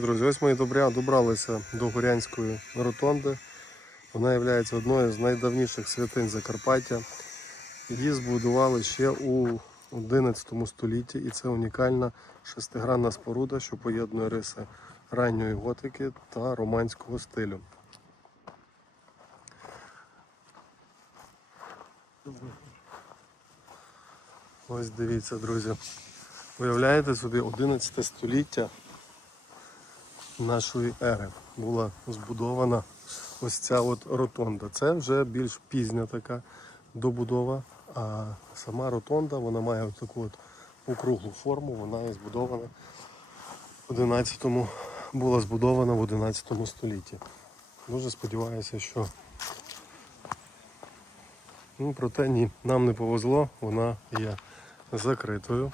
Друзі, ось ми добралися до Горянської ротонди. Вона є одною з найдавніших святинь Закарпаття. Її збудували ще у 11 столітті, і це унікальна шестигранна споруда, що поєднує риси ранньої готики та романського стилю. Ось дивіться, друзі. Уявляєте собі 11 століття нашої ери була збудована ось ця от ротонда. Це вже більш пізня така добудова, а сама ротонда вона має таку от округлу форму, вона є збудована в 11 була збудована в 11 столітті. Дуже сподіваюся, що ну, проте ні, нам не повезло, вона є закритою.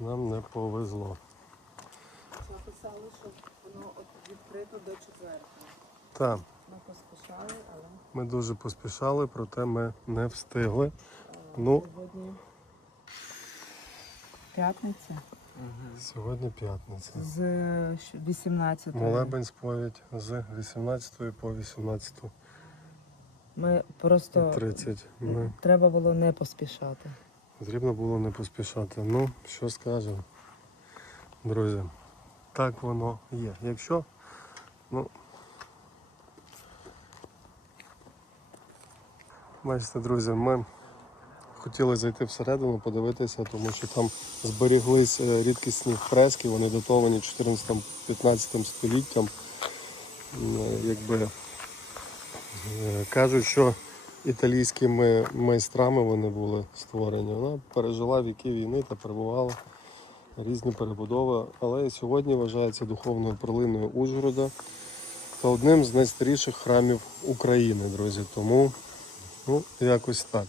Нам не повезло. Написали, що воно відкрито до четвертого. Так, Ми поспішали, але ми дуже поспішали, проте ми не встигли. Ну, сьогодні п'ятниця сьогодні п'ятниця. з 18 Молебень сповідь з 18 по 18.30. Ми просто Ми треба було не поспішати. Потрібно було не поспішати. Ну, що скажемо, друзі, так воно є. Якщо, ну, бачите, друзі, ми хотіли зайти всередину, подивитися, тому що там зберіглись е, рідкісні фрески, вони датовані 14-15 століттям. Е, Якби е, кажуть, що італійськими майстрами вони були створені. Вона пережила віки війни та перебувала різні перебудови, але сьогодні вважається духовною перлиною Ужгорода та одним з найстаріших храмів України, друзі. Тому ну, якось так.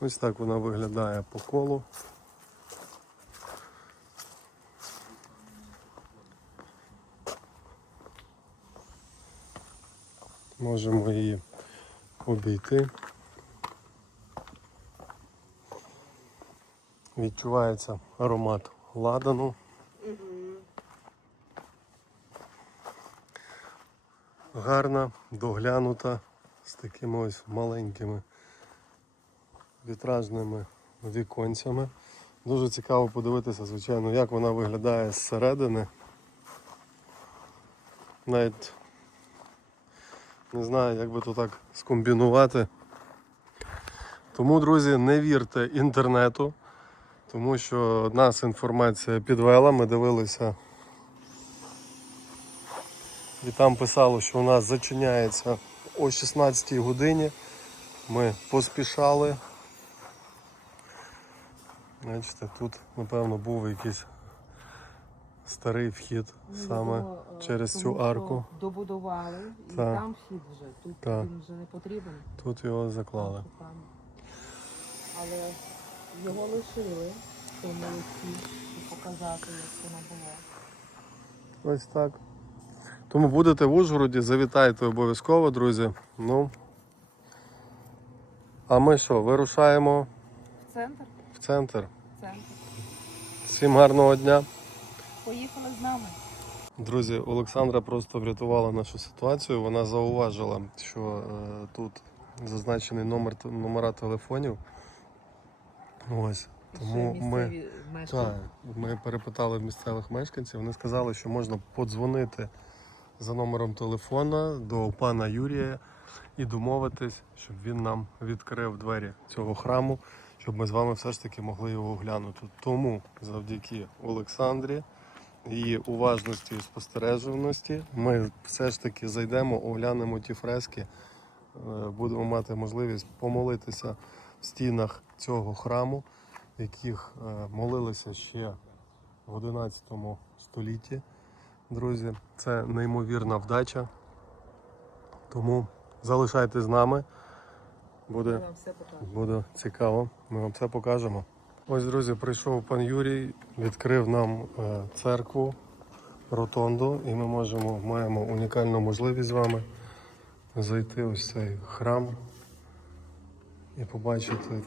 Ось так вона виглядає по колу. Можемо її обійти. Відчувається аромат ладану. Гарна, доглянута, з такими ось маленькими вітражними віконцями. Дуже цікаво подивитися, звичайно, як вона виглядає зсередини. Навіть не знаю, як би то так скомбінувати. Тому, друзі, не вірте інтернету, тому що нас інформація підвела, ми дивилися. І там писало, що у нас зачиняється о 16 годині. Ми поспішали. Бачите, тут, напевно, був якийсь старий вхід саме Його, е, через тому цю що арку. Добудували і Так. там вхід вже. Тут Так. він вже не потрібен. Тут його заклали. Там. Але його лишили тому листі, щоб показати, як воно було. Ось так. Тому будете в Ужгороді, завітайте обов'язково, друзі. Ну. А ми що, вирушаємо В Центр? в центр. Центр. Всім гарного дня. Поїхали з нами. Друзі, Олександра просто врятувала нашу ситуацію. Вона зауважила, що е, тут зазначений номер номера телефонів. Ось. Тому ми, так, ми перепитали в місцевих мешканців. Вони сказали, що можна подзвонити за номером телефона до пана Юрія і домовитись, щоб він нам відкрив двері цього храму, щоб ми з вами все ж таки могли його оглянути. Тому завдяки Олександрі її уважності і спостережливості ми все ж таки зайдемо, оглянемо ті фрески, е, будемо мати можливість помолитися в стінах цього храму, яких е, молилися ще в 11 столітті. Друзі, це неймовірна вдача. Тому залишайтесь з нами. Буде все. Буде цікаво, ми вам це покажемо. Ось, друзі, прийшов пан Юрій, відкрив нам е, церкву Ротонду, і ми можемо, маємо унікальну можливість з вами зайти ось цей храм і побачити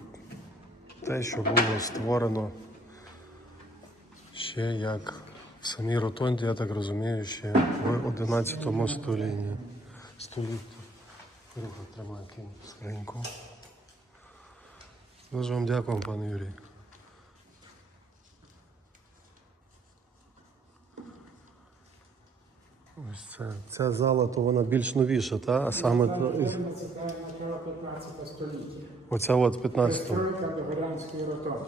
те, що було створено Ще як в самій ротонді, я так розумію, ще в 11 столітті. столітті. Руха тримає кінь скриньку. Дуже вам дякую, пане Юрій. Ось це, ця зала, то вона більш новіша, та? а саме то, із- Це начало 15 століття. оця от 15 Пристройка до Горянської ротонди.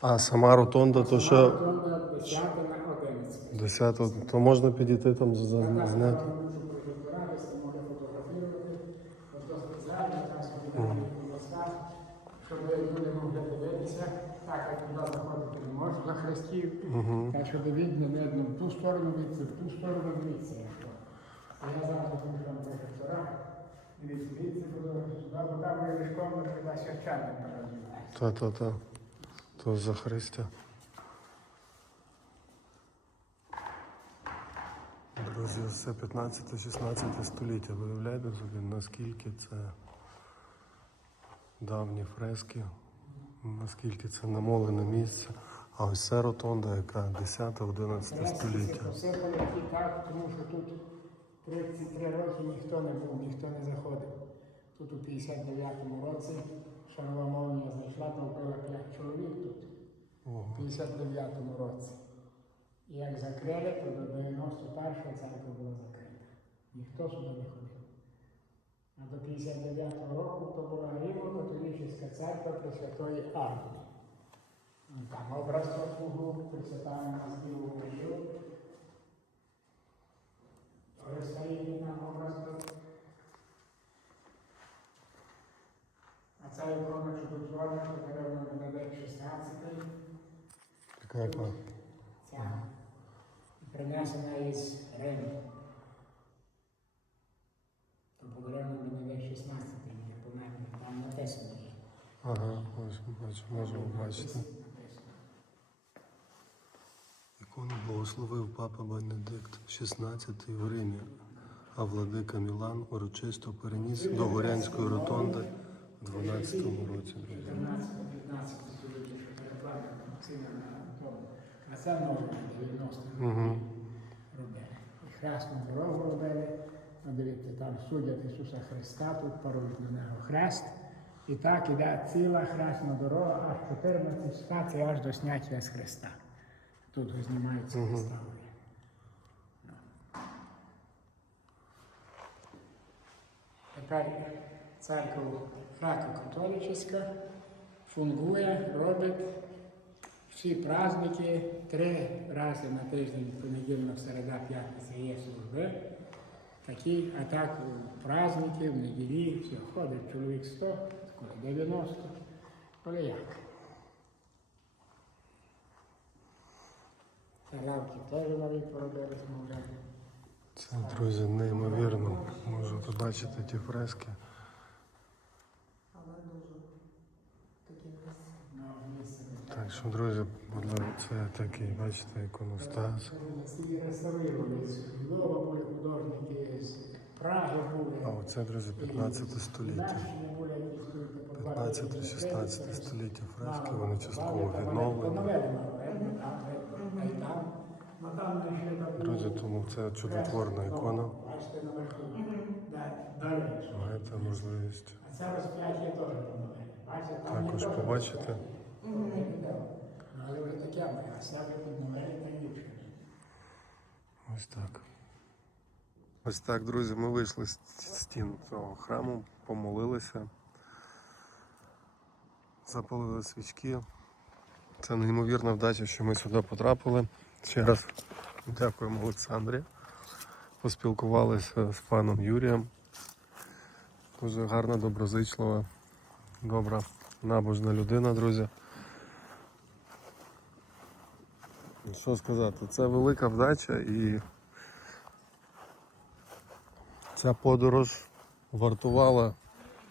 А сама ротонда, то що Ротонда 10 на 11. 10 то можна підійти там за- за- зняти. Щоб люди могли дивитися. Так, як туди заходити не можна, за хрестів. Так, щоб видно, видно, в ту сторону дивіться, в ту сторону дивіться. Я завжди тому там професора. Дивіться, дивіться, фотографію сюди, бо там є лишком, туди священник передивляється. Та-та-та. То за Христя. Друзі, це 15-16 століття. Виявляєте собі, наскільки це давні фрески, наскільки це намолене місце. А ось це ротонда, яка 10-11 століття. Все поляки так, тому що тут 33 роки ніхто не був, ніхто не заходив. Тут у 59-му році шанова молнія зайшла, вбила 5 чоловік тут, Ого. у 59-му році. І як закрили, то до 91-го церква була закрита. Ніхто сюди не ходив. А до 59-го року то була Римо-католічна церква Пресвятої Армії. там образ Божий, причитаем нас и умею. То есть стоит нам образ Божий. А цей промеж Божий, що напевно нададе 16. Така яка? Ця. Принесена із Риму. То Богородно Бенедикт 16 помер, там написано. Ага, ось бачу, можемо бачити. Благословив папа Бенедикт XVI в Римі, а владика Мілан урочисто переніс до Горянської ротонди в 12 році. 14-15 століття, що перекладено ціна на тому. А це нове 90 Угу. робили. Хресну дорогу робили. Дивіться, там судять Ісуса Христа, тут парують на нього хрест. І так іде ціла хресна дорога, аж 14 стацій, аж до сняття з Христа. Тут знімаються Христа. Ну. Тепер церква греко-католицька фунгує, робить всі праздники три рази на тиждень, понедільна, середа, п'ятниця є служби. Такі, а так у праздники, в неділі, все, ходить чоловік 100, коли 90, коли як. Та теж нові поробили, змовляли. Це, друзі, неймовірно. Можете бачити ті фрески. Ну. Так що, друзі, це такий, бачите, іконостас. А оце, друзі, 15 століття. 15-16 століття фрески, вони частково відновлені. Друзі, тому це чудотворна ікона. Маєте можливість також побачити. Ось так. Ось так, друзі, ми вийшли з стін цього храму, помолилися, запалили свічки. Це неймовірна вдача, що ми сюди потрапили. Ще раз дякуємо Олександрі. Поспілкувалися з паном Юрієм. Дуже гарна, доброзичлива, добра, набожна людина, друзі. Що сказати, це велика вдача і ця подорож вартувала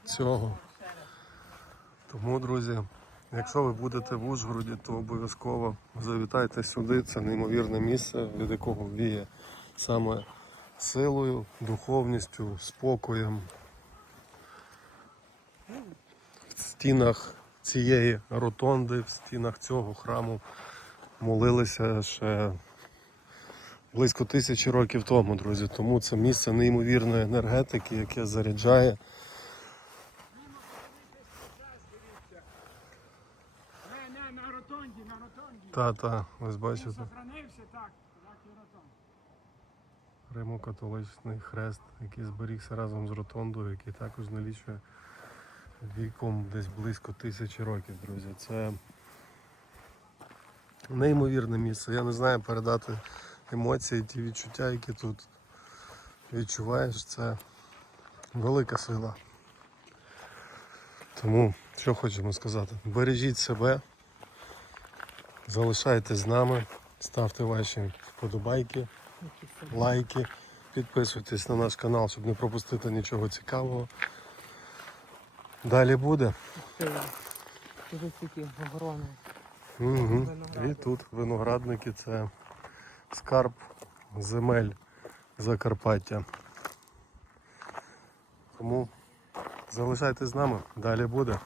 цього. Тому, друзі, якщо ви будете в Ужгороді, то обов'язково завітайте сюди. Це неймовірне місце, від якого віє саме силою, духовністю, спокоєм. В стінах цієї ротонди, в стінах цього храму молилися ще близько тисячі років тому, друзі. Тому це місце неймовірної енергетики, яке заряджає. Не, не, на ротонді, на ротонді. Та-та, ось бачите. сохранився так, як і ротонді. Римо-католичний хрест, який зберігся разом з ротондою, який також налічує віком десь близько тисячі років, друзі. Це неймовірне місце. Я не знаю передати емоції, ті відчуття, які тут відчуваєш, це велика сила. Тому що хочемо сказати? Бережіть себе, залишайтесь з нами, ставте ваші вподобайки лайки, підписуйтесь на наш канал, щоб не пропустити нічого цікавого. Далі буде. Дуже такі огромні. Угу. І тут виноградники це скарб земель Закарпаття. Тому залишайтесь з нами, далі буде.